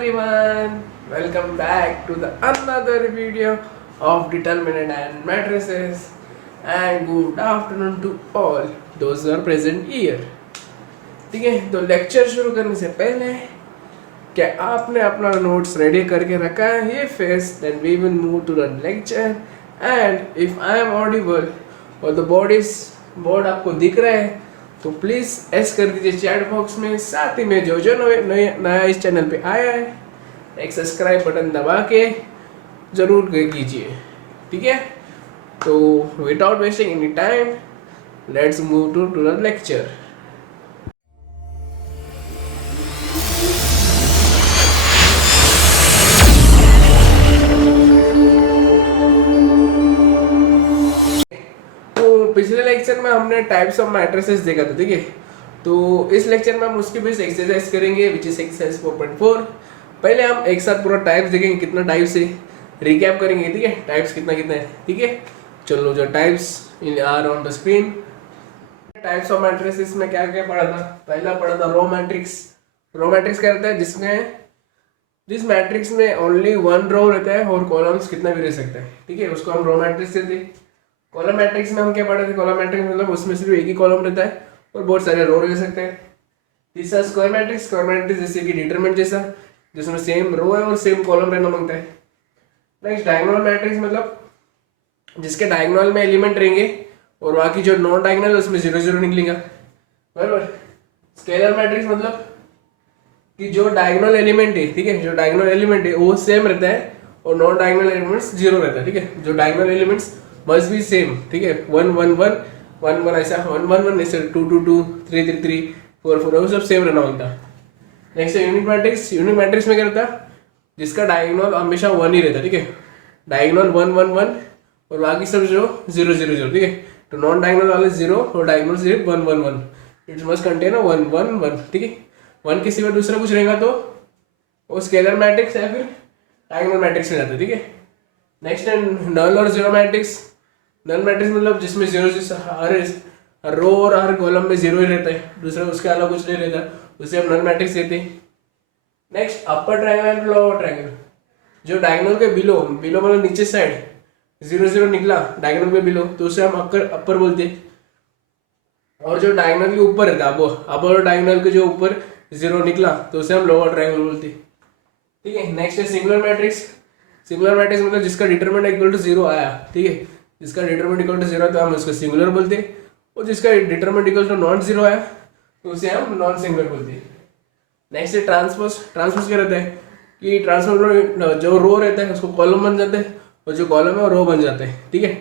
everyone, welcome back to the another video of determinant and matrices, and good afternoon to all those who are present here. ठीक है, तो lecture शुरू करने से पहले क्या आपने अपना नोट्स रेडी करके रखा है? ये face then we will move to the lecture. And if I am audible और द बोर्ड आपको दिख रहा है तो प्लीज़ एस कर दीजिए चैट बॉक्स में. साथ ही में जो जो नया इस चैनल पे आया है एक सब्सक्राइब बटन दबा के ज़रूर कीजिए. ठीक है, तो without wasting any time let's move to the lecture. पिछले लेक्चर में हमने टाइप्स ऑफ मैट्रिसेस देखा था. ठीक है, तो इस लेक्चर में हम उसके बेस एक्सरसाइज करेंगे विच इज एक्सरसाइज 4.4. पहले हम एक साथ पूरा टाइप्स देखेंगे, कितना टाइप्स है रिकैप करेंगे. ठीक है, टाइप्स कितना कितना है. ठीक है, चलो जो types are on the screen. Types of matrices में क्या क्या पढ़ा था? पहला पढ़ा था रो मैट्रिक्स. रो मैट्रिक्स क्या रहता है? जिस मैट्रिक्स में ओनली वन रो रहता है और कॉलम्स कितना भी रह सकता है. ठीक है, उसको हम रो मैट्रिक्स कहते हैं. कॉलम मैट्रिक्स में हम क्या पढ़े थे? कॉलम मैट्रिक्स मतलब उसमें सिर्फ एक ही कॉलम रहता है और बहुत सारे रो रह सकते हैं. तीसरा स्क्वायर मैट्रिक्स. स्क्वायर मैट्रिक्स जैसे कि डिटरमिनेंट जैसा, जिसमें सेम रो है और सेम कॉलम रहना मांगता है. नेक्स्ट डायगोनल मैट्रिक्स मतलब जिसके डायगोनल में एलिमेंट रहेंगे और बाकी जो नॉन डायगोनल उसमें 0 0 निकलेगा. बराबर. स्केलर मैट्रिक्स मतलब कि जो डायगोनल एलिमेंट है, ठीक है, जो डायगोनल एलिमेंट है वो सेम रहता है और नॉन डायगोनल एलिमेंट्स 0 रहता है. ठीक है, जो diagonal elements must be same. ठीक है, 1 1 1 1 1 ऐसा 1 1 1 ऐसे 2 2 2 3 3 3 4 4 वो सब सेम रहना होता है. नेक्स्ट है यूनिट मैट्रिक्स. यूनिट मैट्रिक्स में क्या रहता है? जिसका डायगोनल हमेशा 1 ही रहता है. ठीक है, डायगोनल 1 1 1 और बाकी सब जो 0 0 0. ठीक है, तो नॉन डायगोनल वाले 0 और डायगोनल सिर्फ 1 1 1. It's must contain 1 1 1. ठीक है, 1 के सिवा दूसरा कुछ रहेगा तो वो स्केलर मैट्रिक्स है, फिर डायगोनल मैट्रिक्स में जाता है. ठीक है, नेक्स्ट है नल और जीरो मैट्रिक्स. नल मैट्रिक्स मतलब जिसमें 0 से हर रो और हर कॉलम में 0 ही रहता है, दूसरा उसके अलावा कुछ नहीं रहता, उसे हम नल मैट्रिक्स कहते हैं. नेक्स्ट अपर ट्रायंगल, लोअर ट्रायंगल. जो डायगोनल के बिलो मतलब नीचे साइड 0 0 निकला डायगोनल के बिलो तो उसे हम अपर बोलते हैं. और जो डायगोनल के ऊपर रहता है अपर डायगोनल के जो ऊपर 0 निकला तो उसे हम लोअर ट्रायंगल बोलते हैं. ठीक है, नेक्स्ट है सिंगुलर मैट्रिक्स. सिंगुलर मैट्रिक्स मतलब जिसका डिटरमिनेंट इक्वल टू 0 आया. ठीक है, जिसका डिटरमिनेंट इक्वल टू 0 तो हम उसको सिंगुलर बोलते हैं और जिसका डिटरमिनेंट इक्वल टू नॉन 0 आया तो उसे हम नॉन सिंगुलर बोलते हैं. नेक्स्ट है ट्रांसपोज. ट्रांसपोज क्या रहता है कि ट्रांसपोज जो रो रहता है उसको कॉलम बन जाता है और जो कॉलम है वो रो बन जाता है. ठीक है,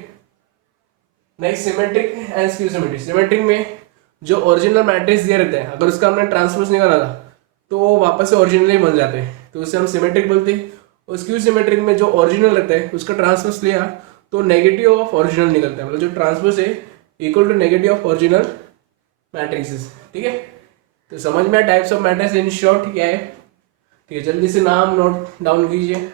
next symmetric and skew symmetric. Symmetric में जो ओरिजिनल मैट्रिक्स दिया रहता है अगर उसका हमने ट्रांसपोज निकाला था तो वो वापस से ओरिजिनल ही बन जाते हैं तो उसे हम सिमेट्रिक बोलते हैं. और स्क्यू सिमेट्रिक में जो ओरिजिनल रहता है उसका ट्रांसपोज लिया तो नेगेटिव ऑफ ओरिजिनल निकलता है, मतलब जो ट्रांसपोज है equal to negative of original matrices. ठीक है, तो समझ में types of matrix in short क्या है. ठीक है, जल्दी से नाम नोट डाउन कीजिए.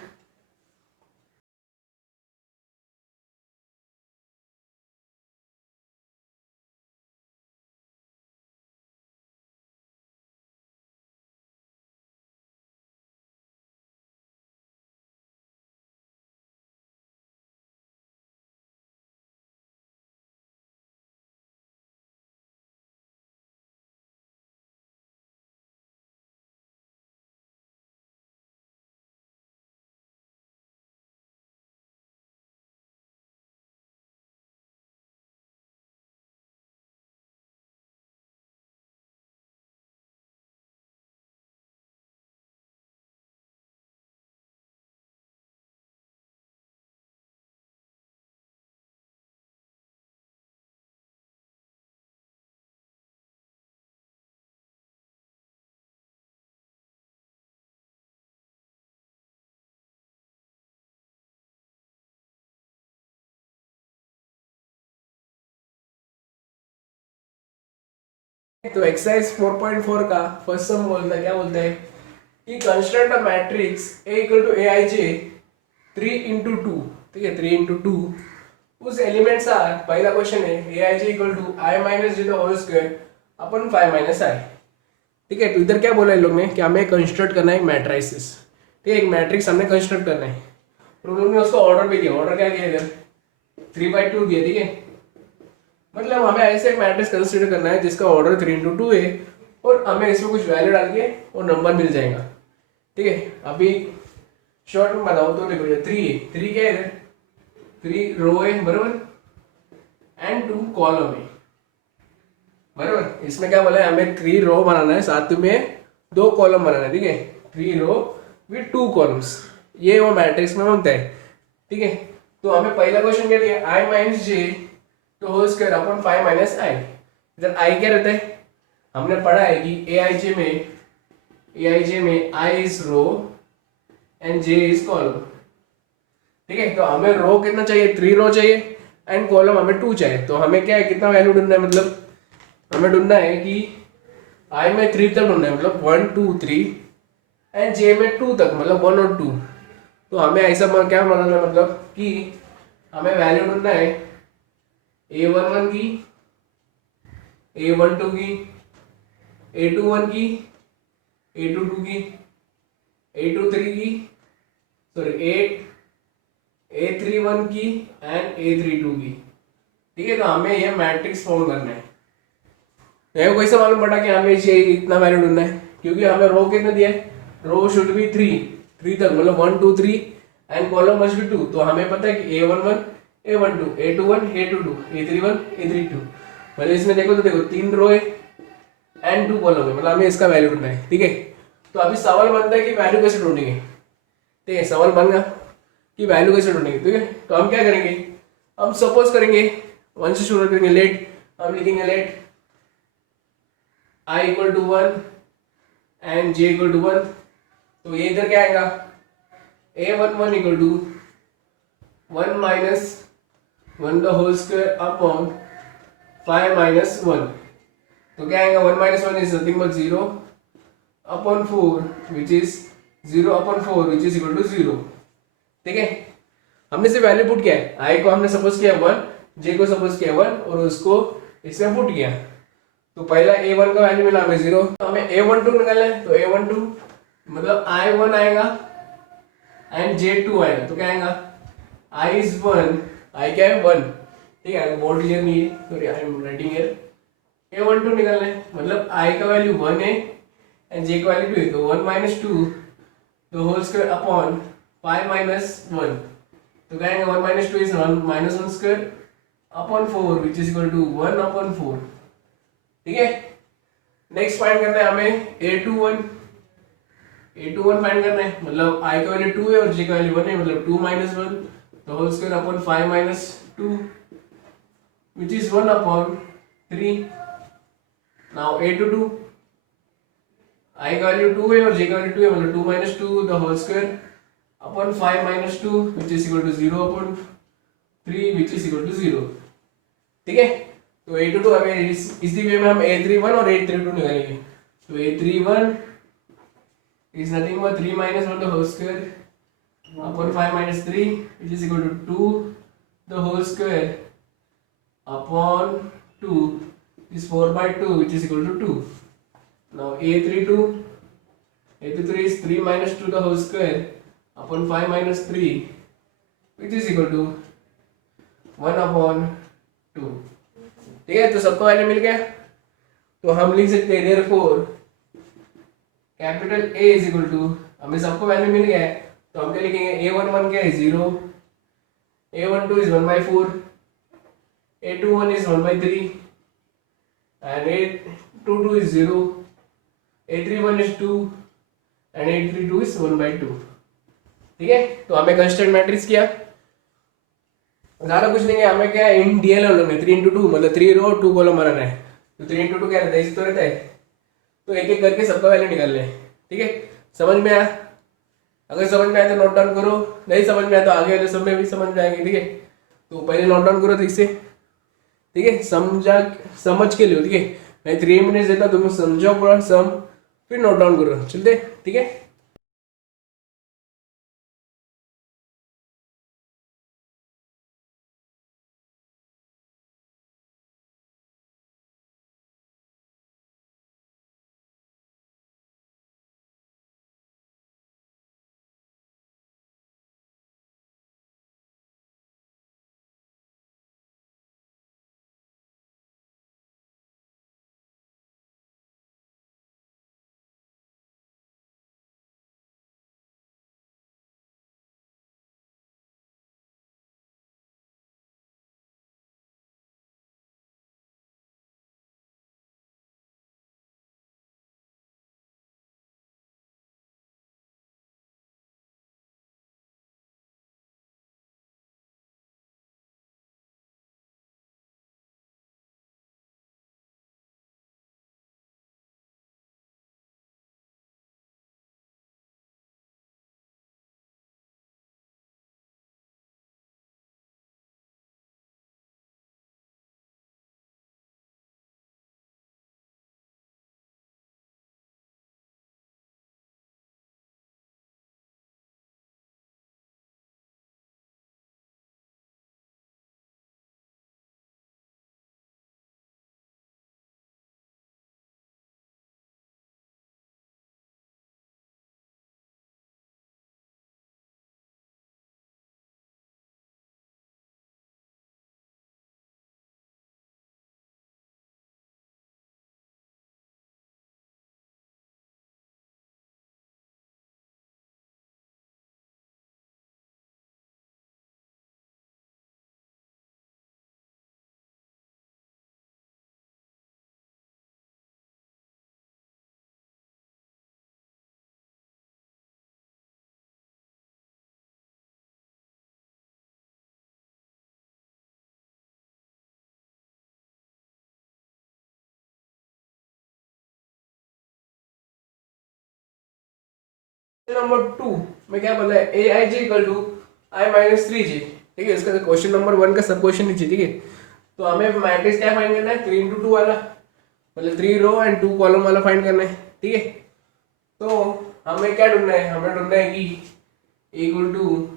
तो एक्सरसाइज 4.4 का फर्स्ट सम बोलता है, क्या बोलता है कि construct a matrix A equal to AIJ 3 into 2. ठीक है, 3 into 2 उस एलिमेंट्स आर. पहला क्वेश्चन है AIJ equal to I minus J whole square upon 5 minus I. ठीक है, तो इधर क्या बोला इन लोग ने कि हमें कंस्ट्रक्ट करना है एक मैट्रिसेस. ठीक है, एक मैट्रिक्स हमने कंस्ट्रक्ट करना है और उन लोगों ने उसको ऑर्डर भी दिया। ऑर्डर क्या दिया इधर 3/2 दिया, ठीक है। मतलब हमें ऐसे एक मैट्रिक्स कंसीडर करना है जिसका ऑर्डर 3 into 2 है और हमें इसमें कुछ वैल्यू डाल के और नंबर मिल जाएगा, ठीक है। अभी शॉर्ट में बताओ तो देखो, ये 3 है, 3 क्या है इधर, 3 रो है बराबर एंड 2 कॉलम है बराबर। इसमें क्या बोला है, हमें 3 रो बनाना है, साथ में 2 कॉलम बनाना है, ठीक है। 3 रो विथ 2 कॉलम्स, ये वो मैट्रिक्स में बनता है, ठीक है। तो हमें पहला क्वेश्चन क्या दिया, i minus j to whole square upon 5 minus i. इधर आई क्या रहता है, हमने पढ़ा है कि ए आई जे में i is row and j is column, ठीक है। तो हमें रो कितना चाहिए, 3 रो चाहिए एंड कॉलम हमें 2 चाहिए। तो हमें क्या है, कितना वैल्यू ढूंढना है, मतलब हमें ढूंढना है कि आई में 3 तक ढूंढना है, मतलब 1 2 3 एंड जे में 2 तक, मतलब 1 और 2। तो हमें ऐसा क्या बनाना है, मतलब कि हमें वैल्यू ढूंढना है A11 की, A12 की, A21 की, A22 की, A23 की, सॉरी A31 की एंड A32 की, ठीक है। तो हमें यह मैट्रिक्स फॉर्म करना है। मेरे को कैसे मालूम पड़ा कि हमें ये इतना वैल्यू ढूंढना है, क्योंकि हमें रो कितना दिया है, रो शुड बी 3 तक, मतलब 1 2 3 एंड कॉलम मस्ट बी 2। तो हमें पता है कि A11 A12 A21 A22 A31 A32, मतलब इसमें देखो तो देखो 3 रो है एंड 2 कॉलम है, मतलब हमें इसका वैल्यू ढूंढना है, ठीक है। तो अभी सवाल बनता है कि वैल्यू कैसे ढूंढेंगे, ठीक है। सवाल बन गया कि वैल्यू कैसे ढूंढेंगे, ठीक है। तो हम क्या करेंगे, हम सपोज करेंगे 1 से शुरू करेंगे, लेट हम लिखेंगे let I equal to 1 and J equal to 1। तो ये इधर क्या आएगा, A11 equal to 1 minus 1 the whole square upon 5 minus 1। तो क्या आएगा, 1 minus 1 is nothing but 0 upon 4 which is 0 upon 4 which is equal to 0, ठीक है। हमने सिर्फ वैल्यू पुट किया है, I को हमने सपोज किया 1, J को सपोज किया 1 और उसको इसमें पुट किया। तो पहला A1 का वैल्यू मिला हमें 0, तो हमें A12 निकालना है। तो A12 मतलब I1 आएगा एंड J2 आएगा। तो क्या आएगा, I is 1, I क्या है 1, ठीक है। बोर्ड क्लियर नहीं है, sorry I am writing here. A12 निकालना है, मतलब I का वैल्यू 1 है एंड J का वैल्यू 2 है। तो 1 माइनस 2 तो होल स्क्वायर अपॉन 5 माइनस 1। तो क्या आएगा, 1 minus 2 is 1 minus 1 square upon 4 which is equal to 1 upon 4, ठीक है। नेक्स्ट फाइंड करना है हमें A21 फाइंड करना है, मतलब I का वैल्यू 2 है और J का वैल्यू 1 है, मतलब 2 माइनस 1 तो whole square upon 5 minus 2 which is 1 upon 3। Now A22 I का वैल्यू 2 है और J का वैल्यू 2 है, मतलब 2 minus 2 the whole square upon 5 minus 2 which is equal to 0 upon 3 which is equal to 0, ठीक है। तो A22 हमें इसी वे में हम A31 और A32 निकालेंगे। तो A31 is nothing but 3 minus 1 the whole square upon 5 minus 3 which is equal to 2 the whole square upon 2 is 4 by 2 which is equal to 2. Now A32 is 3 minus 2 the whole square upon 5 minus 3 which is equal to 1 upon 2, ठीक है। तो सबका value मिल गया, तो हम लिख सकते हैं therefore capital A is equal to, हमें सबको वैल्यू मिल गया है तो हम क्या लिखेंगे, A11 क्या है 0, A12 is 1 by 4, A21 is 1 by 3 and A22 is 0, A31 is 2 and A32 is 1 by 2, ठीक है। तो हमें कंस्टेंट मैट्रिक्स किया, ज्यादा कुछ नहीं है। हमें क्या है, इन डीएल हम लोग ने 3 into 2 मतलब 3 रो 2 कॉलम बनाना है। तो 3 into 2 क्या रहता है, इसी तो रहता है। तो एक एक करके सबका वैल्यू निकाल लें, ठीक है। समझ में आया, अगर समझ में आया तो नोट डाउन करो, नहीं समझ में आया तो आगे वाले सब में भी समझ में आएंगे, ठीक है। तो पहले नोट डाउन करो ठीक से, ठीक है। समझ के लियो, ठीक है। मैं 3 मिनट्स देता, तुम समझो पूरा सम, फिर नोट डाउन करो, चलते, ठीक है। नंबर 2 में क्या बोला है, ए आई जी इक्वल टू आई माइनस 3 जी। ठीक है, इसका क्वेश्चन नंबर 1 का सब क्वेश्चन नीचे। ठीक है, तो हमें मैट्रिक्स क्या फाइंड करना है, 3 into 2 वाला, मतलब 3 रो एंड 2 कॉलम वाला फाइंड करना है। ठीक है, तो हमें क्या ढूंढना है, हमें ढूंढना है कि equal to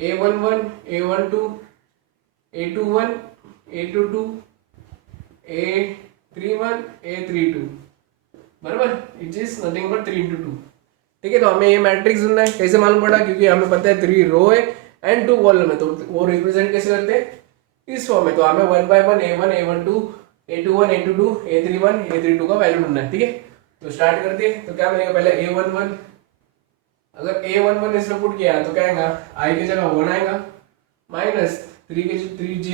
A11 A12 A21 A22 A31 A32 बराबर, it is nothing but 3 into 2। ठीक है, तो हमें ये मैट्रिक्स ढूंढना है। कैसे मालूम पड़ा, क्योंकि हमें पता है 3 रो है एंड 2 कॉलम है, तो वो रिप्रेजेंट कैसे करते हैं, इस फॉर्म में। तो हमें 1 by 1 A1 A12 A21 A22 A31 A32 का वैल्यू ढूंढना है। ठीक है, तो स्टार्ट करते हैं। तो क्या मिलेगा, पहले A11, अगर A11 इसमें पुट किया तो क्या आएगा, I की जगह 1 आएगा, माइनस 3 के 3 J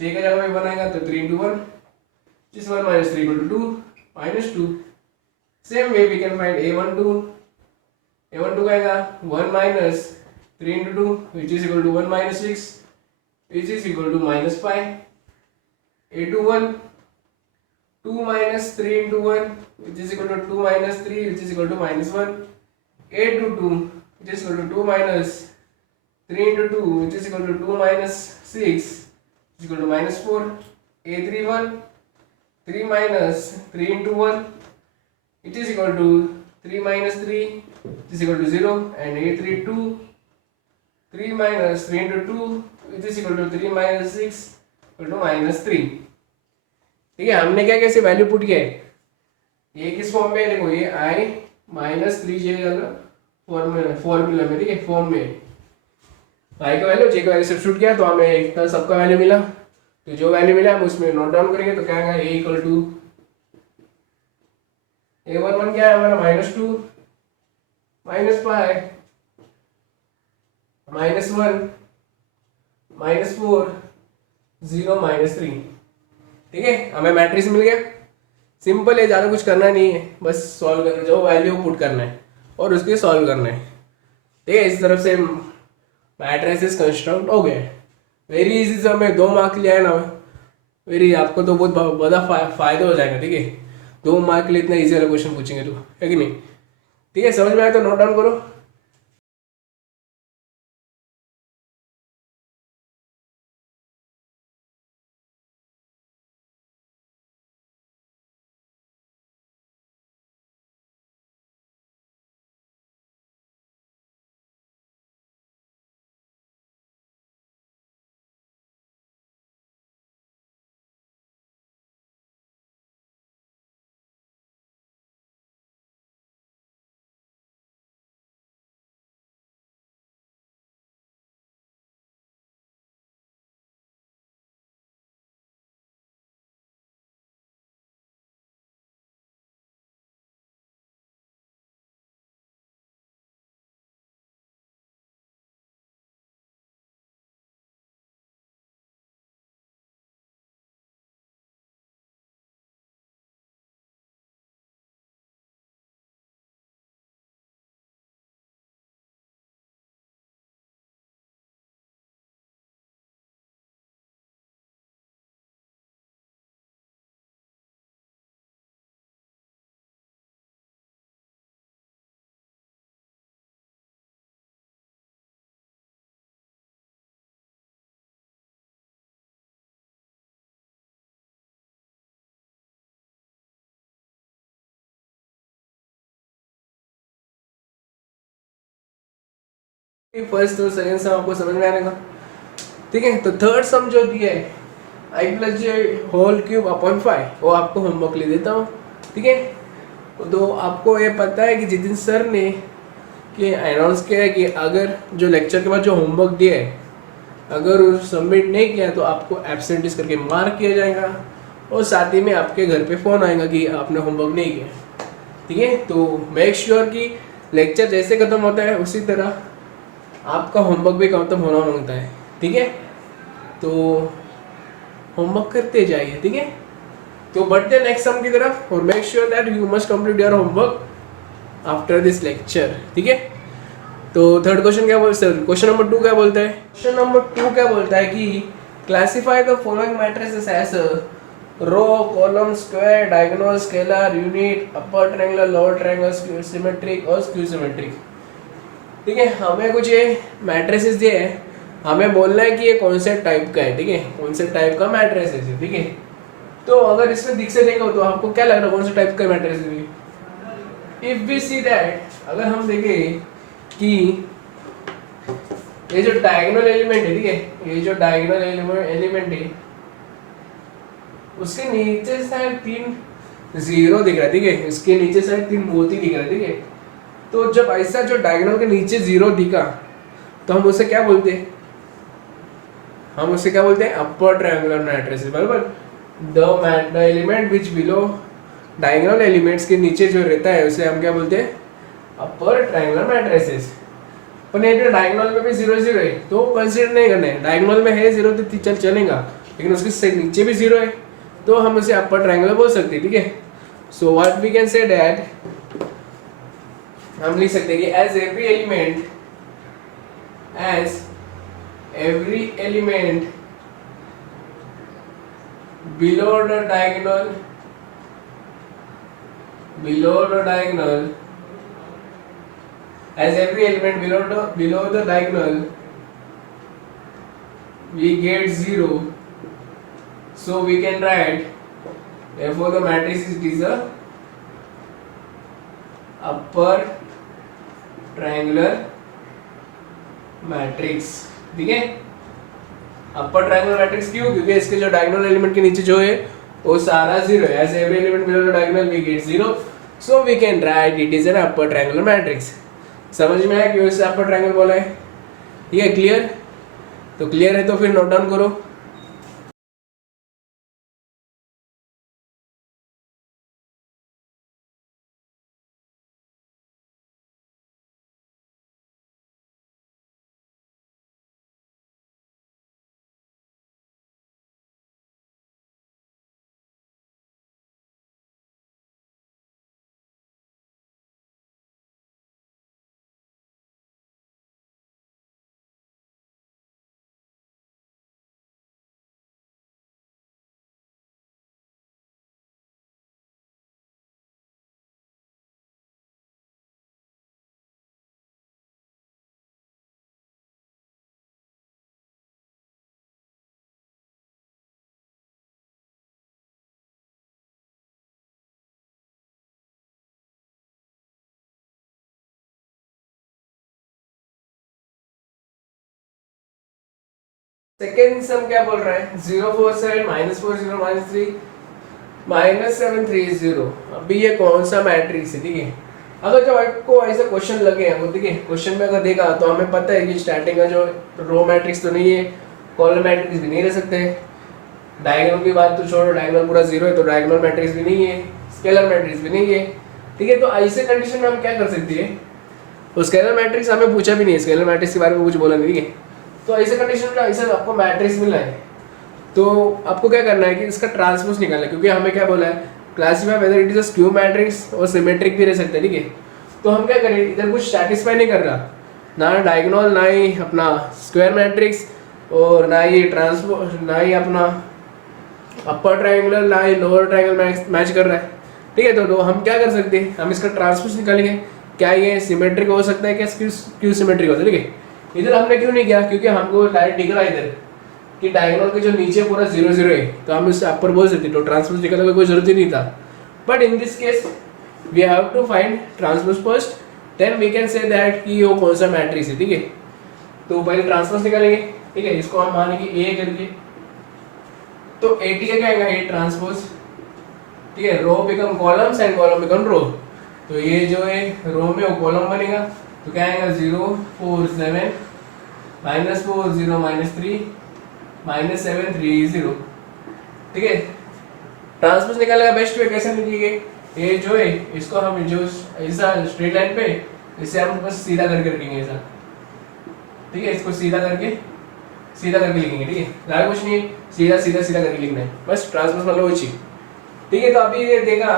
की जगह में 1 आएगा, तो 3 into 1 is 1 minus 3 equal to 2 minus 2। Same way we can find A12 का आएगा 1 minus 3 into 2 which is equal to 1 minus 6 which is equal to minus 5। A21 2 minus 3 into 1 which is equal to 2 minus 3 which is equal to minus 1। A22 which is equal to 2 minus 3 into 2 which is equal to 2 minus 6 which is equal to minus 4। A31 3 minus 3 into 1 which is equal to 3 minus 3 which is equal to 0। and A32 3 minus 3 into 2 which is equal to 3 minus 6 equal to minus 3। ठीक है, हमने क्या कैसे value put किया है, ये किस form में है, देखो ये I माइनस 3J फॉर्मूला में। ठीक है, फॉर्म में I का वैल्यू J का वैल्यू सब्स्टिट्यूट किया, तो हमें इतना सबका वैल्यू मिला। तो जो वैल्यू मिला हम उसमें नोट डाउन करेंगे, तो क्या आएगा, A इक्वल टू A11 क्या है हमारा, -2 -5 -1 -4 0 -3। ठीक है, हमें मैट्रिक्स मिल गया। सिंपल है, ज़्यादा कुछ करना नहीं है, बस सॉल्व करना, जो वैल्यू पुट करना है और उसके सॉल्व करना है। ठीक है, इस तरफ से मैट्रिसेस कंस्ट्रक्ट हो गए। वेरी इजी से हमें 2 मार्क लिया है ना, वेरी, आपको तो बहुत बड़ा फायदा हो जाएगा। ठीक है, 2 मार्क के लिए इतना इजी वाला क्वेश्चन पूछेंगे तो, है कि नहीं। ठीक है, समझ में आया तो नोट डाउन करो। फर्स्ट और सेकंड सम आपको समझ में आएगा। ठीक है, तो थर्ड सम जो दिया है आई प्लस जे होल क्यूब अपॉन 5, वो आपको होमवर्क ले देता हूँ। ठीक है, तो आपको ये पता है कि जितिन सर ने कि अनाउंस किया है कि अगर जो लेक्चर के बाद जो होमवर्क दिया है अगर सबमिट नहीं किया तो आपको एब्सेंटिस करके मार्क किया जाएगा, और साथ ही में आपके घर पे फ़ोन आएगा कि आपने होमवर्क नहीं किया। ठीक है, तो मेक श्योर कि लेक्चर जैसे ख़त्म होता है उसी तरह आपका होमवर्क भी खत्म होना मांगता है। ठीक है, तो होमवर्क करते जाइए। ठीक है, तो बढ़ते नेक्स्ट सम की तरफ, और make sure that you must complete your homework after this lecture. ठीक है, तो थर्ड क्वेश्चन क्या बोलते हैं, क्वेश्चन नंबर 2 क्या बोलता है, क्वेश्चन नंबर 2 क्या बोलता है कि classify the following matrices as row, column, square, diagonal, scalar, unit, upper triangular, lower triangular, symmetric और स्क्यू सिमेट्रिक। ठीक है, हमें कुछ ये मैट्रिसेस दिए हैं, हमें बोलना है कि ये कौन से टाइप का है। ठीक है, कौन से टाइप का मैट्रिसेस है। ठीक है, तो अगर इसमें दिख से देखो तो आपको क्या लग रहा है कौन से टाइप का मैट्रिसेस है? इफ वी सी दैट, अगर हम देखें कि ये जो डायगोनल एलिमेंट है, ठीक है, ये जो डायगोनल एलिमेंट है उसके नीचे शायद 3 जीरो दिख रहा है। ठीक है, इसके नीचे शायद 3 मोती दिख रहा है। ठीक है, तो जब ऐसा जो डायगोनल के नीचे जीरो दिखा तो हम उसे क्या बोलते हैं? हम उसे क्या बोलते हैं? अपर ट्रायंगुलर मैट्रिसेस, बराबर। The element which below diagonal elements के नीचे जो रहता है उसे हम क्या बोलते हैं? Upper triangular matrices. पर ये डायगोनल में भी 0 0 है तो कंसीडर नहीं करना है। डायगोनल में है 0 तो चल चलेगा, लेकिन उसके नीचे भी 0 है तो हम उसे अपर ट्रायंगुलर बोल सकते हैं। ठीक है, so what we can say that, हम लिख सकते हैं कि as every element below the diagonal as every element below the diagonal we get 0, so we can write, therefore the matrix is a upper triangular matrix। ठीक है, अपर triangular matrix क्यों? क्योंकि इसके जो डायगोनल एलिमेंट के नीचे जो है वो सारा 0 है। As every element below the diagonal we get 0, so we can write it is an upper triangular matrix. समझ में आया क्यों इसे अपर ट्रायंगल बोला है? ठीक है, क्लियर? तो क्लियर है तो फिर नोट डाउन करो। सेकेंड सम क्या बोल रहा है? 0 4 7 -4 0 -3 -7 3 0। अभी ये कौन सा मैट्रिक्स है? ठीक है, अगर जब आपको ऐसा क्वेश्चन लगे हमको, ठीक है, क्वेश्चन में अगर देखा तो हमें पता है कि स्टार्टिंग का जो रो मैट्रिक्स तो नहीं है, कॉलम मैट्रिक्स भी नहीं रह सकते, डायगोनल की बात तो छोड़ो, डायगोनल पूरा 0 है तो डायगोनल मैट्रिक्स भी नहीं है, स्केलर मैट्रिक्स भी नहीं है। ठीक है, तो ऐसे कंडीशन में हम क्या कर सकते हैं? तो स्केलर मैट्रिक्स हमें पूछा भी नहीं, स्केलर मैट्रिक्स के बारे में कुछ बोला नहीं। ठीक है, तो ऐसे कंडीशन में ऐसा आपको मैट्रिक्स मिला है तो आपको क्या करना है कि इसका ट्रांसपोज निकालना है, क्योंकि हमें क्या बोला है? Classify whether it is a skew matrix और सिमेट्रिक भी रह सकता है। ठीक है, तो हम क्या करें, इधर कुछ सैटिस्फाई नहीं कर रहा, ना डायगोनल, ना ही अपना स्क्वायर मैट्रिक्स, और ना ही ट्रांसपोज, ना ही अपना अपर ट्रायंगुलर, ना ही लोअर ट्रायंगल मैच कर रहा है। ठीक है, तो हम क्या कर सकते हैं? हम इसका ट्रांसपोज निकालेंगे। क्या ये सिमेट्रिक हो सकता है? क्या स्क्यू सिमेट्रिक होता है? ठीक है, इधर हमने क्यों नहीं किया? क्योंकि हमको डायरेक्ट दिख रहा है इधर कि डायगोनल के जो नीचे पूरा 0 0 है तो हम इससे अपर बोल सकते, तो ट्रांसपोज निकालने की कोई जरूरत ही नहीं था। But in this case we have to find transpose first, then we can say that कि वो कौन सा मैट्रिक्स है। ठीक है, तो पहले ट्रांसपोज निकालेंगे। ठीक है, इसको हम मानेंगे ए करके, तो एटी का क्या आएगा? A transpose. ठीक है, row become columns and column become row, तो ये जो है रो में वो कॉलम बनेगा, तो क्या आएगा? 0 4 7 -4 0 -3 -7 3 0। ठीक है, ट्रांसपोज निकालने का बेस्ट वे कैसे निकलेंगे? ये जो है इसको हम जो ऐसा स्ट्रेट लाइन पे इसे हम बस सीधा करके रखेंगे ऐसा। ठीक है, इसको सीधा करके लिखेंगे। ठीक है, ज़्यादा कुछ नहीं, सीधा सीधा सीधा करके लिखना है, बस ट्रांसपोज मतलब वो चीज। ठीक है, तो अभी ये देखा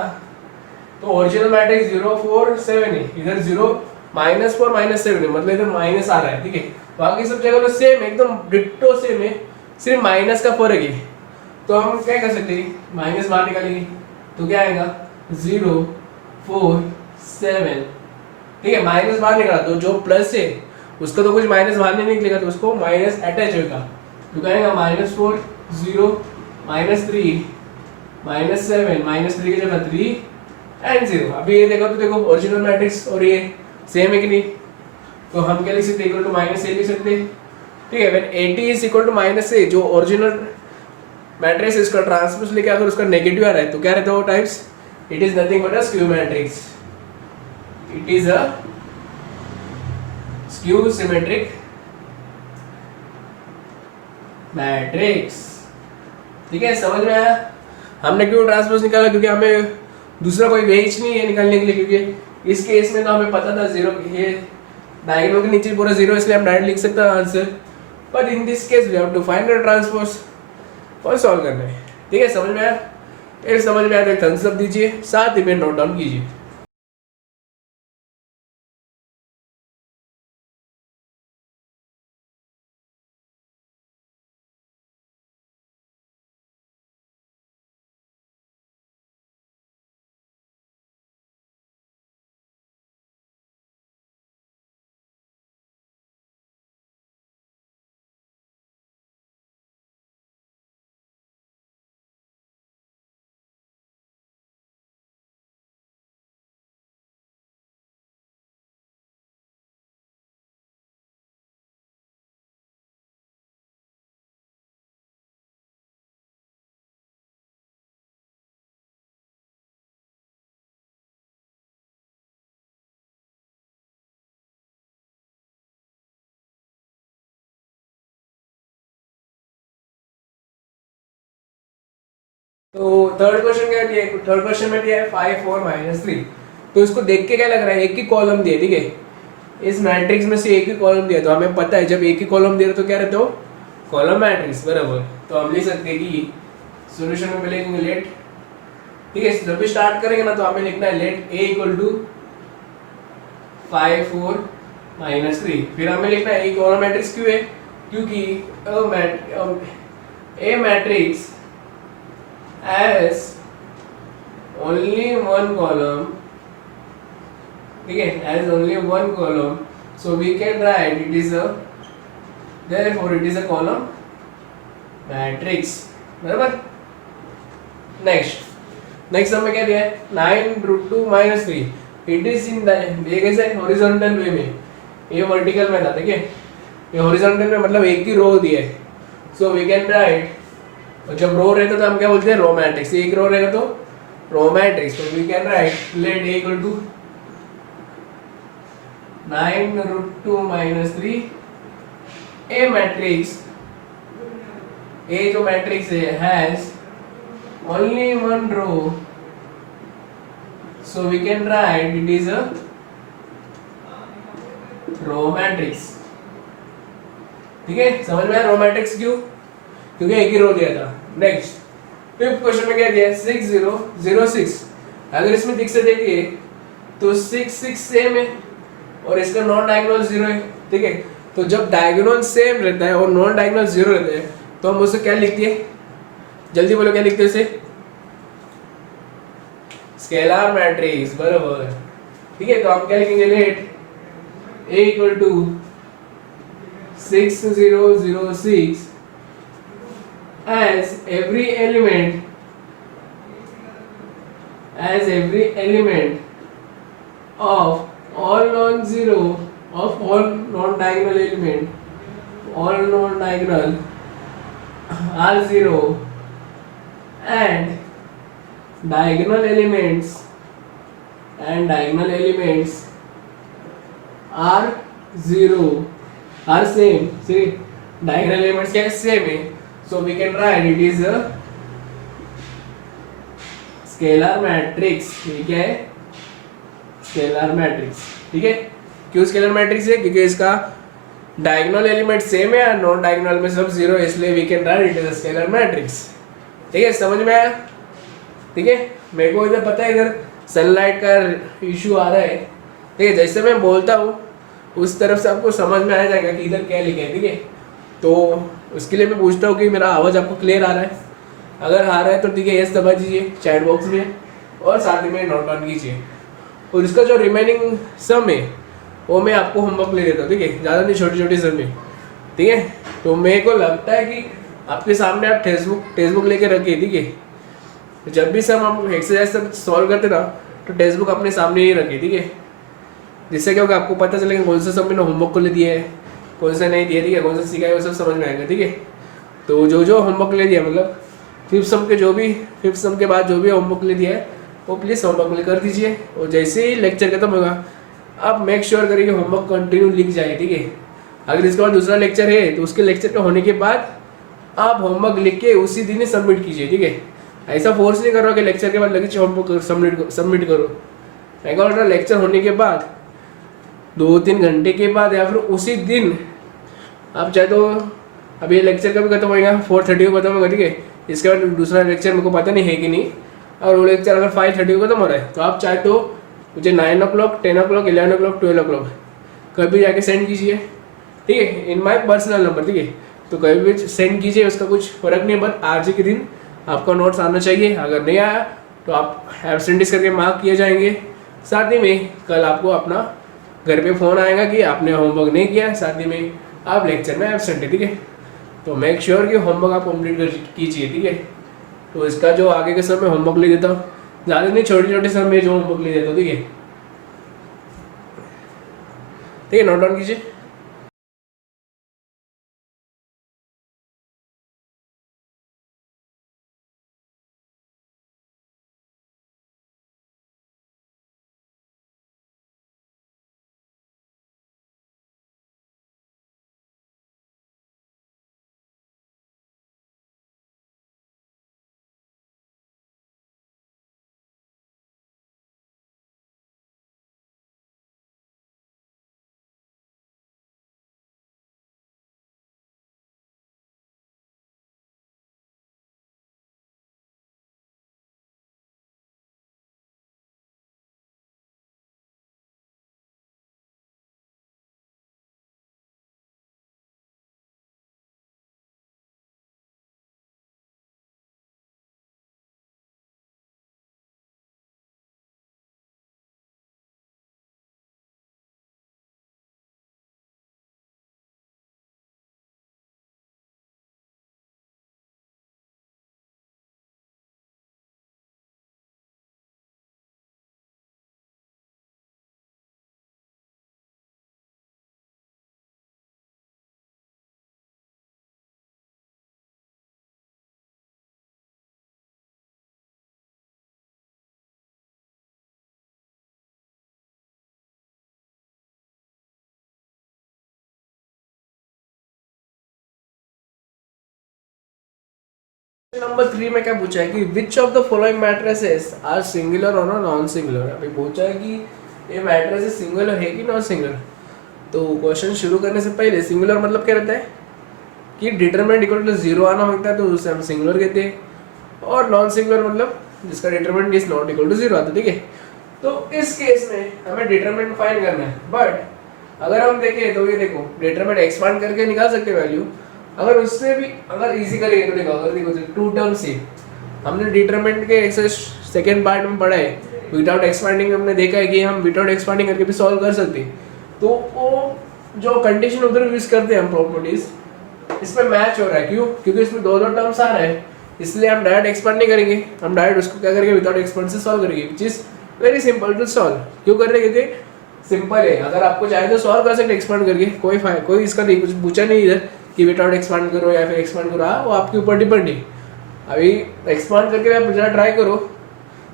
तो ओरिजिनल मैट्रिक्स 0 4 7 है, इधर 0 -4 -7 है, मतलब इधर माइनस आ रहा है। ठीक है, बाकी सब जगह तो सेम एकदम डिट्टो सेम है, सिर्फ माइनस का फर्क है। तो हम क्या कर सकते हैं, माइनस बाहर निकालेंगे तो क्या आएगा 0 4 7। ठीक है, माइनस बाहर निकाला तो जो प्लस है उसका तो कुछ माइनस बाहर नहीं निकलेगा, तो उसको माइनस अटैच होगा तो क्या आएगा -4 0 -3 -7 -3 की जगह 3 एंड 0। अभी ये देखो तो देखो ओरिजिनल मैट्रिक्स और ये सेम है कि नहीं, तो हम क्या लिख सकते हैं, इक्वल टू -a लिख सकते हैं। ठीक है, when 80 is equal to -a, जो ओरिजिनल मैट्रिक्स इसका ट्रांसपोज लेके अगर उसका नेगेटिव आ रहा है तो क्या रहता है वो types, it is nothing but a skew matrix, it is a skew symmetric matrix. ठीक है, समझ में आया। हमने क्यों ट्रांसपोज निकाला, क्योंकि हमें दूसरा कोई वे ही नहीं है निकालने के लिए, क्योंकि इस केस में तो हमें पता था 0, ये डायगोनल के नीचे पूरा 0, इसलिए हम डायरेक्ट लिख सकते हैं answer, but in this case we have to find the transpose और सॉल्व करना है। ठीक है, समझ में आया। फिर समझ में आया तो एक थम्स अप दीजिए, साथ ही में नोट डाउन कीजिए। तो थर्ड क्वेश्चन क्या दिया है, थर्ड क्वेश्चन में दिया है 5 4 -3। तो इसको देख के क्या लग रहा है, एक ही कॉलम दिया, ठीक है, इस मैट्रिक्स में से एक ही कॉलम दिया, तो हमें पता है जब एक ही कॉलम दे रहे तो क्या रहता हो, कॉलम मैट्रिक्स, बराबर। तो हम लिख सकते हैं कि सॉल्यूशन में पहले लिखेंगे लेट, ठीक है, जब भी स्टार्ट करेंगे ना तो हमें लिखना है लेट a इक्वल टू 5 4 -3। फिर हमें लिखना है एक कॉलम मैट्रिक्स क्यों है, क्योंकि a matrix as only one column, ठीक है, as only one column, so we can write it is a, therefore it is a column matrix, बराबर। नेक्स्ट हमें क्या दिया है 9√2 -3, इट इज इन द, ये कैसे हॉरिजॉन्टल वे में, ये वर्टिकल में था, ठीक है, ये हॉरिजॉन्टल में मतलब एक ही रो दिया है, सो वी कैन राइट, और जब रो रहता तो हम क्या बोलते हैं, रो मैट्रिक्स, एक रो रहेगा तो रो मैट्रिक्स, तो we can write let a equal to 9√2 -3 a matrix, a जो मैट्रिक्स है has only one row, so we can write it is a row matrix. ठीक है, समझ में आया रो मैट्रिक्स क्यों, क्योंकि एक ही रो दिया था। नेक्स्ट फिफ्थ क्वेश्चन में क्या दिया है 6 0 0 6। अगर इसमें दिख से देखिए तो 6 6 सेम है और इसका नॉन डायगोनल 0 है, ठीक है, तो जब डायगोनल सेम रहता है और नॉन डायगोनल 0 रहता है तो हम उसे क्या लिखते हैं, जल्दी बोलो क्या लिखते हैं उसे, स्केलर मैट्रिक्स, बराबर। ठीक है, तो हम क्या लिखेंगे late a equal to 6 0 0 6 as every element of all non-zero of all non-diagonal element, all non-diagonal are 0 and diagonal elements are 0 are same, see diagonal elements क्या same है, so we can write it is a scalar matrix। ठीक है, scalar matrix, ठीक है, क्यों scalar matrix है, क्योंकि इसका डायगोनल एलिमेंट सेम है और नॉन डायगोनल में सब 0 है, इसलिए we can write it is a scalar matrix. ठीक है, समझ में आया। ठीक है, मेरे को इधर पता है इधर सनलाइट का इशू आ रहा है, ठीक है, जैसे मैं बोलता हूँ उस तरफ से आपको समझ में आ जाएगा कि इधर क्या लिखा है। ठीक है, तो उसके लिए मैं पूछता हूँ कि मेरा आवाज़ आपको क्लियर आ रहा है, अगर आ रहा है तो ठीक है, यस दबा दीजिए चैट बॉक्स में और साथ ही में नोट डाउन कीजिए। और इसका जो रिमेनिंग सम है वो मैं आपको होमवर्क ले देता हूँ, ठीक है, ज़्यादा नहीं, छोटी छोटी सम है, ठीक है। तो मेरे को लगता है कि आपके सामने आप टेक्स्ट बुक लेके रखिए, ठीक है। तो जब भी सम हम एक्सरसाइज सब सॉल्व करते ना तो टेक्स्ट बुक अपने सामने ही रखिए, ठीक है। जिससे क्या होगा, आपको पता चलेगा कौन सा सम मैंने होमवर्क को ले दिया है, कौन सा नहीं दिया, ठीक है, कौन सा सीखा है, वो सब समझ में आएगा, ठीक है। तो जो जो होमवर्क ले दिया, मतलब फिफ्थ सम के बाद जो भी होमवर्क ले दिया है वो प्लीज़ होमवर्क कर दीजिए। और जैसे ही लेक्चर खत्म होगा आप मेक श्योर करिए कि होमवर्क कंटिन्यू लिख जाए, ठीक है। अगर इसके बाद दूसरा लेक्चर है तो उसके लेक्चर के होने के बाद आप होमवर्क लिख के उसी दिन ही सबमिट कीजिए, ठीक है। ऐसा फोर्स नहीं करो कि लेक्चर के बाद लगे होमवर्क सबमिट करो। मैं बोल रहा लेक्चर होने के बाद 2-3 घंटे के बाद या फिर उसी दिन आप चाहे तो, अब ये लेक्चर कभी खत्म होएगा 4:30 को खत्म होगा, ठीक है। इसके बाद दूसरा लेक्चर मेरे को पता नहीं है कि नहीं, और वो लेक्चर अगर 5:30 को खत्म हो रहा है तो आप चाहे तो मुझे 9 o'clock, 10 o'clock, 11 o'clock, 12 o'clock कभी जाके सेंड कीजिए, ठीक है, इन माई पर्सनल नंबर, ठीक है। तो कभी भी सेंड कीजिए, उसका कुछ फ़र्क नहीं, बट आज के दिन आपका नोट्स आना चाहिए। अगर नहीं आया तो आप एब्सेंटिस करके मार्क किए जाएंगे। साथ ही में कल आपको अपना घर पे फ़ोन आएगा कि आपने होमवर्क नहीं किया, साथ ही में आप लेक्चर में एब्सेंट है, ठीक है। तो मेक श्योर कि होमवर्क आप कंप्लीट कीजिए, ठीक है। तो इसका जो आगे के समय होमवर्क ले देता हूँ, ज़्यादा नहीं, छोटे छोटे समय जो होमवर्क ले देता हूँ, ठीक है, ठीक है, नोट डाउन कीजिए। नंबर 3 में क्या पूछा है कि which of the following matrices are singular और नॉन सिंगुलर। अभी पूछा है कि ये मैट्रिसेस सिंगुलर है कि नॉन सिंगुलर। तो क्वेश्चन शुरू करने से पहले सिंगुलर मतलब क्या रहता है कि डिटरमिनेंट इक्वल टू 0 आना होता है, तो उसे हम सिंगुलर कहते हैं। और नॉन सिंगुलर मतलब जिसका determinant is not equal to 0 आता है, ठीक है। तो इस केस में हमें डिटरमिनेंट फाइंड करना है, बट अगर हम देखें तो ये देखो डिटरमिनेंट एक्सपांड करके निकाल सकते हैं वैल्यू। अगर उससे भी अगर इजी करेंगे तो देखो, अगर देखो 2 टर्म्स से हमने डिटरमिनेंट के एक्सरसाइज सेकंड पार्ट में पढ़ा है, विदाउट एक्सपांडिंग हमने देखा है कि हम विदाउट एक्सपांडिंग करके भी सॉल्व कर सकते हैं। तो वो जो कंडीशन उधर यूज करते हैं हम प्रॉपर्टीज, इसमें मैच हो रहा है। क्यों? क्योंकि इसमें दो टर्म्स आ रहे हैं, इसलिए हम डायरेक्ट एक्सपांड नहीं करेंगे, हम डायरेक्ट उसको क्या करेंगे, विदाउट एक्सपांड से सॉल्व करेंगे, which is very simple to solve. क्यों कर रहे थे? सिंपल है, अगर आपको चाहे तो सॉल्व कर सकते एक्सपांड करके, कोई इसका नहीं, कुछ पूछा नहीं इधर कि विदाउट एक्सपांड करो या फिर एक्सपांड करो, वो आपके ऊपर डिपेंड है। अभी एक्सपांड करके आप जरा ट्राई करो,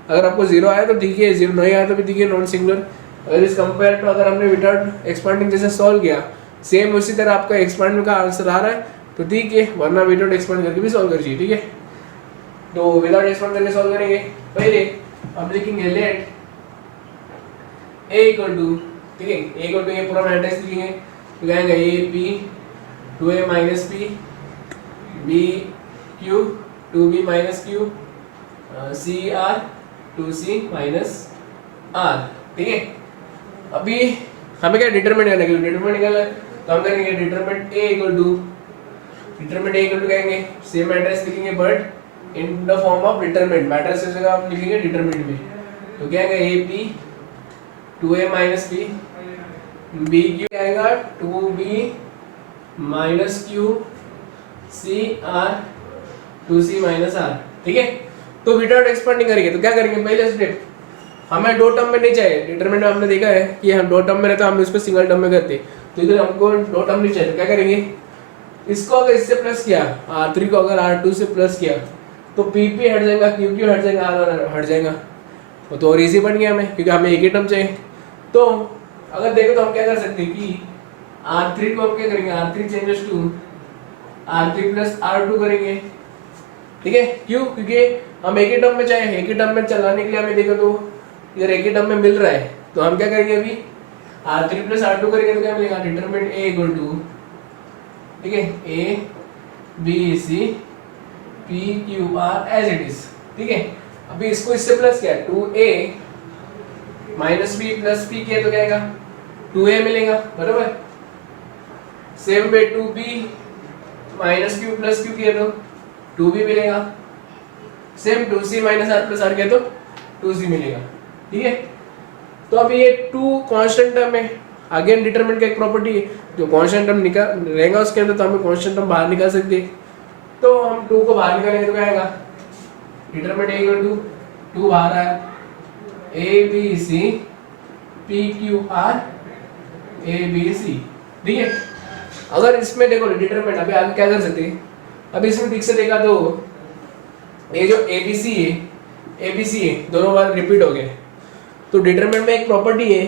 अगर आपको 0 आया तो ठीक है, 0 नहीं आया तो भी ठीक है, नॉन सिंगुलर। अगर इस कंपेयर टू अगर हमने विदाउट एक्सपांडिंग जैसे सॉल्व किया, सेम उसी तरह आपका एक्सपांड का आंसर आ रहा है तो ठीक है, वरना विदाउट एक्सपांड करके भी सॉल्व कर चाहिए, ठीक है। तो विदाउट एक्सपांड करके सॉल्व करेंगे। पहले हम लिखेंगे लेट a इक्वल टू, ठीक है, a इक्वल टू ये पूरा मैट्रिक्स लिखेंगे, तो कहेंगे a p 2a minus p b q 2b minus q c r 2c minus r, ठीक है। अभी हमें क्या डिटरमिनेंट करना है, डिटरमिनेंट निकालना है, तो हम करेंगे डिटरमिनेंट a इक्वल टू कहेंगे सेम एड्रेस लिखेंगे, but in the form of determinant, matrix की जगह हम लिखेंगे डिटरमिनेंट में। तो क्या आएगा A P 2a minus P, B Q क्या आएगा 2b minus Q, C R 2c minus R. ठीक है, तो विदाउट एक्सपांडिंग करेंगे तो क्या करेंगे, पहले स्टेप हमें दो टर्म में नहीं चाहिए। डिटरमिनेंट में हमने देखा है कि हम दो टर्म में रहता हम इसको सिंगल टर्म में करते, तो इधर हमको दो टर्म नहीं चाहिए, तो क्या करेंगे, इसको अगर इससे प्लस किया R3 को अगर R2 से प्लस किया तो PP हट जाएगा, QQ हट जाएगा, R हट जाएगा, वो तो और इजी बन गया हमें, क्योंकि हमें एक ही टर्म चाहिए। तो अगर देखो तो हम क्या कर सकते हैं कि R3 को हम क्या करेंगे, R3 changes to R3 plus R2 करेंगे। ठीक है, क्यों, क्योंकि हम एक ही टर्म में चाहिए, एक ही टर्म में चलाने के लिए हमें देखो तो इधर एक ही टर्म में मिल रहा है, तो हम क्या करेंगे अभी R3 प्लस R2 करेंगे तो क्या मिलेगा, डिटरमिनेंट A इक्वल टू, ठीक है, A B C P Q R as it is. ठीक है, अभी इसको इससे प्लस किया 2A minus B plus P किया तो क्या आएगा 2A मिलेगा, बराबर। Same way 2B minus Q plus Q किया तो 2B मिलेगा, same 2C minus R plus R किया तो 2C मिलेगा। ठीक है, तो अब ये 2 कांस्टेंट टर्म है, अगेन डिटरमिनेंट का एक प्रॉपर्टी है, जो कांस्टेंट टर्म निकाल रहेगा उसके अंदर तो हमें कांस्टेंट टर्म बाहर निकाल सकते हैं। तो हम 2 को बाहर निकालेंगे तो क्या आएगा, डिटरमिनेंट A इक्वल टू 2 बाहर आया, A B C P Q R A B C। ठीक है, अगर इसमें देखो डिटरमिनेंट अभी आगे क्या कर सकते हैं, अभी इसमें ठीक से देखा तो ये जो ABC है दोनों बार रिपीट हो गए, तो डिटरमिनेंट में एक प्रॉपर्टी है,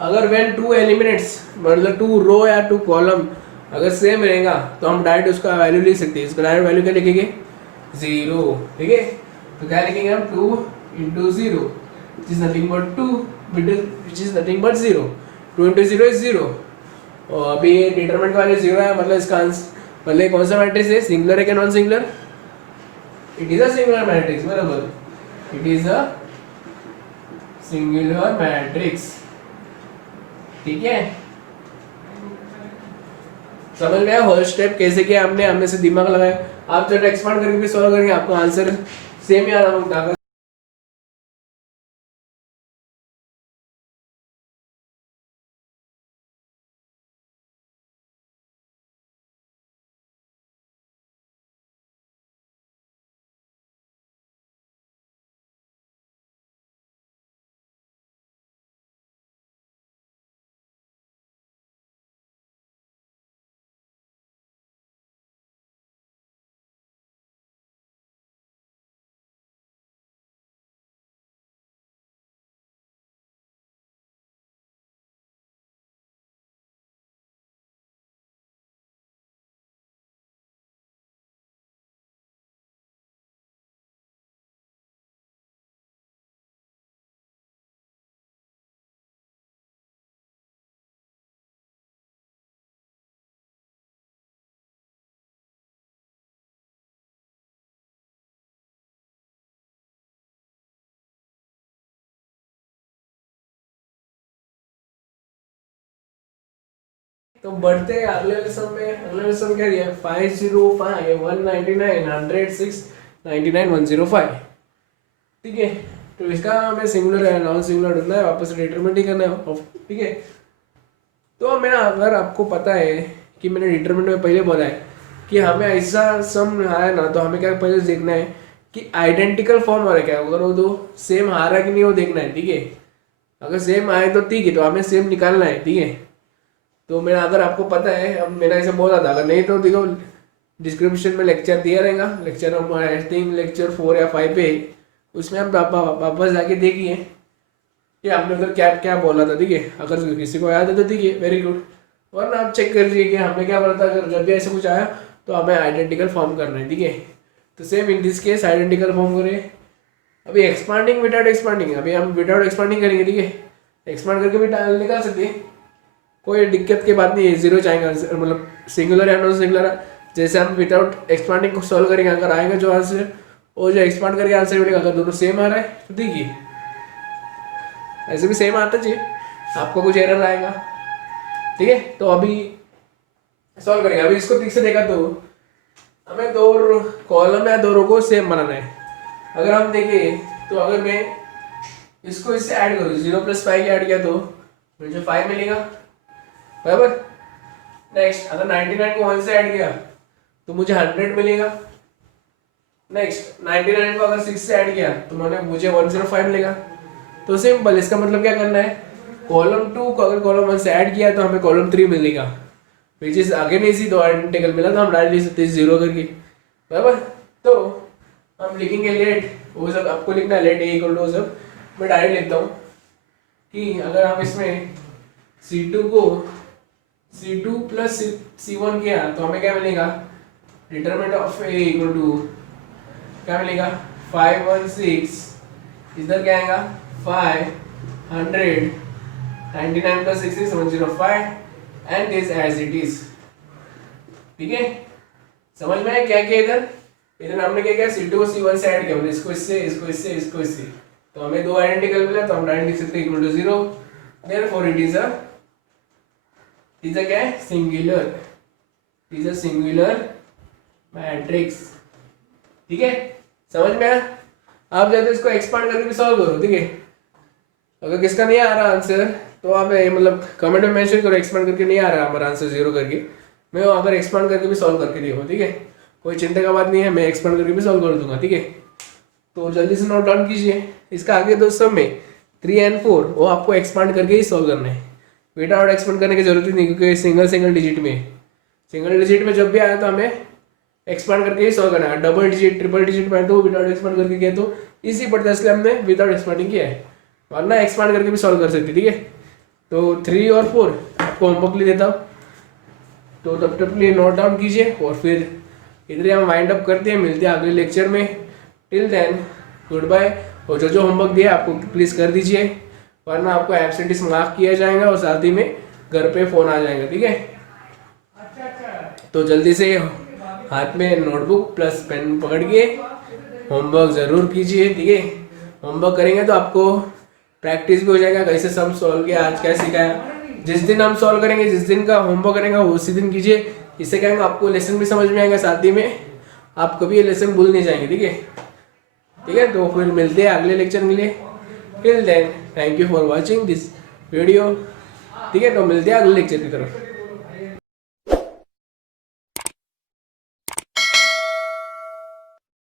अगर व्हेन 2 एलिमेंट्स मतलब 2 रो या 2 कॉलम अगर सेम रहेगा तो हम डायरेक्ट उसका वैल्यू लिख सकते हैं। इसका डायरेक्ट वैल्यू क्या लिखेंगे 0। ठीक है, तो क्या लिखेंगे हम 2 into 0 which is nothing but 2 which is nothing but 0, 2 into 0 is 0। और अभी ये डिटरमिनेंट का वैल्यू 0 है, मतलब इसका आंसर मतलब कौन सा मैट्रिक्स है, सिंगुलर है कि non singular, it is a singular matrix, बराबर, it is a singular matrix. ठीक है, समझ में आया होल स्टेप कैसे किया हमने से दिमाग लगाया। आप जब एक्सपांड करके भी सॉल्व करेंगे आपको आंसर सेम ही आ रहा होगा। तो बढ़ते हैं अगले लेसन में। अगले लेसन क्या दिया 505 199 106 99 105। ठीक है, तो इसका हमें सिंगुलर है नॉन सिंगुलर ढूंढना है, वापस डिटरमिनेंट ही करना है। ठीक है, तो मेरा अगर आपको पता है कि मैंने डिटरमिनेंट में पहले बोला है कि हमें ऐसा सम आया ना, तो हमें क्या पहले देखना है कि आइडेंटिकल फॉर्म हो रहा है क्या, अगर वो दो सेम आ रहा है कि नहीं वो देखना है। ठीक है, अगर सेम आए तो ठीक है, तो हमें सेम निकालना है। ठीक है, तो मेरा अगर आपको पता है, अब मैंने ऐसे बोला था, अगर नहीं तो देखो डिस्क्रिप्शन में लेक्चर दिया रहेगा, लेक्चर हम आई थिंक लेक्चर 4 या 5 पे, उसमें हम वापस जाके देखिए कि आपने उधर क्या क्या बोला था। ठीक है, अगर किसी को याद है तो ठीक है, वेरी गुड, वरना आप चेक कर लीजिए कि हमने क्या बोला था। अगर जब भी ऐसा कुछ आया तो हमें आइडेंटिकल फॉर्म करना है। ठीक है, तो same in this case identical form करें। अभी एक्सपांडिंग विदाउट एक्सपांडिंग, अभी हम विदाउट एक्सपांडिंग करेंगे। ठीक है, एक्सपांड करके भी निकाल सकते हैं, कोई दिक्कत की बात नहीं है। जीरो चाहेंगे मतलब सिंगुलर या नॉन सिंगुलर, जैसे हम विदाउट एक्सपांडिंग को सॉल्व करेंगे, अगर आएगा जो आंसर वो जो एक्सपांड करके आंसर मिलेगा, अगर दोनों सेम आ रहा है तो देखिए ऐसे भी सेम आता चाहिए, आपको कुछ एरर आएगा। ठीक है, तो अभी सॉल्व करेंगे। अभी इसको ठीक से देखा तो हमें दो कॉलम या दो रो को सेम बनाना है। अगर हम देखें तो अगर मैं इसको इससे ऐड करूँ, 0 + 5 के ऐड किया तो मुझे 5 मिलेगा, बराबर। नेक्स्ट अगर 99 को 1 से ऐड किया तो मुझे 100 मिलेगा। नेक्स्ट 99 को अगर 6 से ऐड किया तो मुझे 105 मिलेगा। तो सिंपल, इसका मतलब क्या करना है, कॉलम 2 को अगर कॉलम 1 से ऐड किया तो हमें कॉलम 3 मिलेगा, विच इज अगेन इजी, दो आइडेंटिकल मिला तो हम डायरेक्ट लिख सकते हैं 0 करके, बराबर। तो हम लिखेंगे लेट, वो सब आपको लिखना है, लेट ए = वो सब मैं डायरेक्ट लिखता हूँ कि अगर हम इसमें C2 को C2 + C1 किया तो हमें क्या मिलेगा, डिटरमिनेंट ऑफ ए = क्या मिलेगा 516, इधर क्या आएगा 500, 99 + 6 is 105 and this as it is। ठीक है, समझ में आया क्या किया इधर हमने क्या किया, C2 को C1 से ऐड किया, मतलब इसको इससे, इसको इससे, इसको इससे, तो हमें दो आइडेंटिकल मिला तो हम डायरेक्ट लिख सकते हैं = 0। therefore it is a क्या है, सिंगुलर मैट्रिक्स। ठीक है, समझ में आया। आप चाहे तो इसको एक्सपांड करके भी सॉल्व करो, ठीक है। अगर किसका नहीं आ रहा आंसर तो आप मतलब कमेंट में मेंशन करो, एक्सपांड करके नहीं आ रहा हमारा आंसर 0 करके, मैं अगर एक्सपांड करके भी सॉल्व करके देखो, ठीक है, कोई चिंता का बात नहीं है, मैं एक्सपांड करके भी सॉल्व कर दूंगा, ठीक है। तो जल्दी से नोट डाउन कीजिए। इसका आगे दो सम में 3 और 4 वो आपको एक्सपांड करके ही सॉल्व करना है, विदाउट एक्सपांड करने की जरूरत ही नहीं, क्योंकि सिंगल डिजिट में जब भी आया तो हमें एक्सपांड करके ही सॉल्व करना है। डबल डिजिट, ट्रिपल डिजिट में तो विदाउट एक्सपांड करके किया तो इजी पड़ता है, इसलिए हमने विदाउट एक्सपांडिंग किया है, वरना एक्सपांड करके भी सॉल्व कर सकते, ठीक है। तो 3 और 4 आपको होमवर्क लिए देता हूँ, तो तब तक लिए नोट डाउन कीजिए और फिर इधर हम वाइंड अप करते हैं, मिलते हैं अगले लेक्चर में। Till then good bye. और जो होमवर्क दिया आपको प्लीज़ कर दीजिए, वरना आपको एब्सेंटीज मार्क किया जाएगा और साथ ही में घर पे फ़ोन आ जाएगा, ठीक है। तो जल्दी से हाथ में नोटबुक प्लस पेन पकड़ के होमवर्क ज़रूर कीजिए, ठीक है। होमवर्क करेंगे तो आपको प्रैक्टिस भी हो जाएगा, कैसे सम सॉल्व किया, आज क्या सिखाया। जिस दिन हम सॉल्व करेंगे, जिस दिन का होमवर्क करेंगे उसी दिन कीजिए, इससे क्या होगा आपको लेसन भी समझ में आएगा, साथ ही में आप कभी ये लेसन भूल नहीं जाएंगे, ठीक है। ठीक है, तो फिर मिलते हैं अगले लेक्चर के लिए। Till then thank you for watching this video, ठीक है। तो मिलते हैं अगले लेक्चर की तरफ।